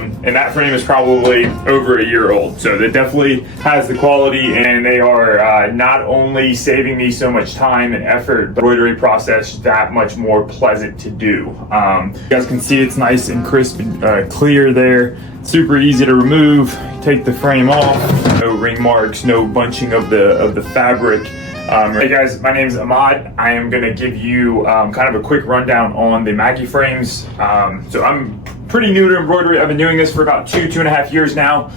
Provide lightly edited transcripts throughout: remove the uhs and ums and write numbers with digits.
and that frame is probably over a year old. So that definitely has the quality, and they are not only saving me so much time and effort, but the embroidery process that much more pleasant to do. You guys can see it's nice and crisp and clear there. Super easy to remove. Take the frame off. No ring marks, no bunching of the fabric. Hey guys, my name is Ahmad. I am going to give you kind of a quick rundown on the MaggieFrames. So I'm pretty new to embroidery. I've been doing this for about two and a half years now.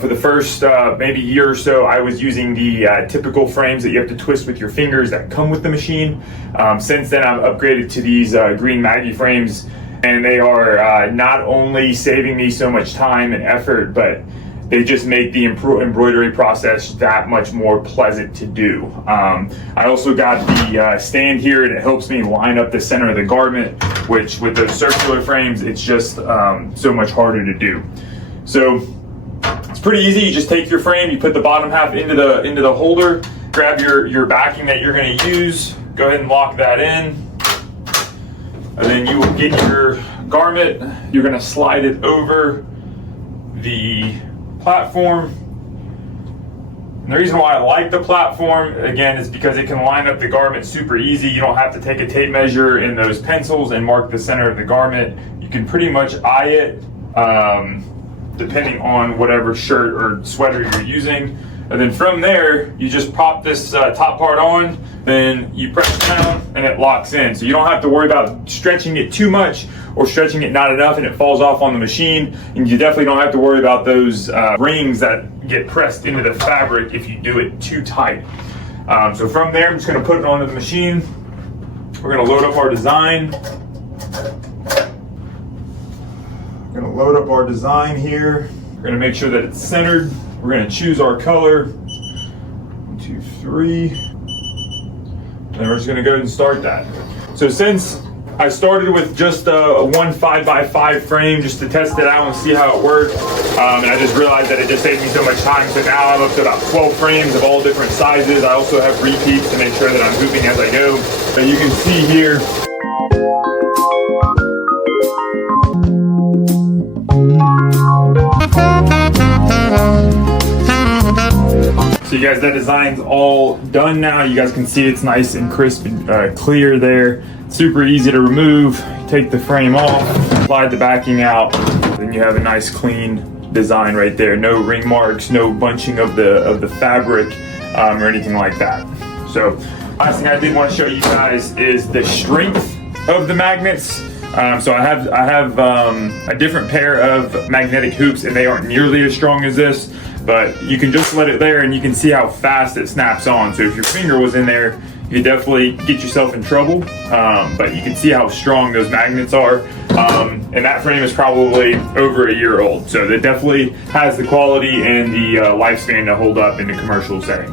For the first maybe year or so, I was using the typical frames that you have to twist with your fingers that come with the machine. Since then, I've upgraded to these green MaggieFrames, and they are not only saving me so much time and effort, but they just make the embroidery process that much more pleasant to do. I also got the stand here, and it helps me line up the center of the garment, which with those circular frames, it's just so much harder to do. So it's pretty easy. You just take your frame, you put the bottom half into the holder, grab your backing that you're going to use, go ahead and lock that in, and then you will get your garment. You're going to slide it over the platform. And the reason why I like the platform, again, is because it can line up the garment super easy. You don't have to take a tape measure in those pencils and mark the center of the garment. You can pretty much eye it depending on whatever shirt or sweater you're using. And then from there, you just pop this top part on, then you press down and it locks in. So you don't have to worry about stretching it too much or stretching it not enough and it falls off on the machine. And you definitely don't have to worry about those rings that get pressed into the fabric if you do it too tight. So from there, I'm just gonna put it onto the machine. We're gonna load up our design. We're gonna load up our design here. We're gonna make sure that it's centered. We're going to choose our color. 1, 2, 3. And we're just going to go ahead and start that. So since I started with just a 1 5x5 frame just to test it out and see how it worked, and I just realized that it just saved me so much time. So now I'm up to about 12 frames of all different sizes. I also have repeats to make sure that I'm hooping as I go. But you can see here, so you guys, that design's all done now. You guys can see it's nice and crisp and clear there. Super easy to remove. Take the frame off, slide the backing out, then you have a nice clean design right there. No ring marks, no bunching of the fabric or anything like that. So last thing I did want to show you guys is the strength of the magnets. So I have a different pair of magnetic hoops, and they aren't nearly as strong as this. But you can just let it there and you can see how fast it snaps on. So if your finger was in there, you could definitely get yourself in trouble. But you can see how strong those magnets are. And that frame is probably over a year old. So that definitely has the quality and the lifespan to hold up in a commercial setting.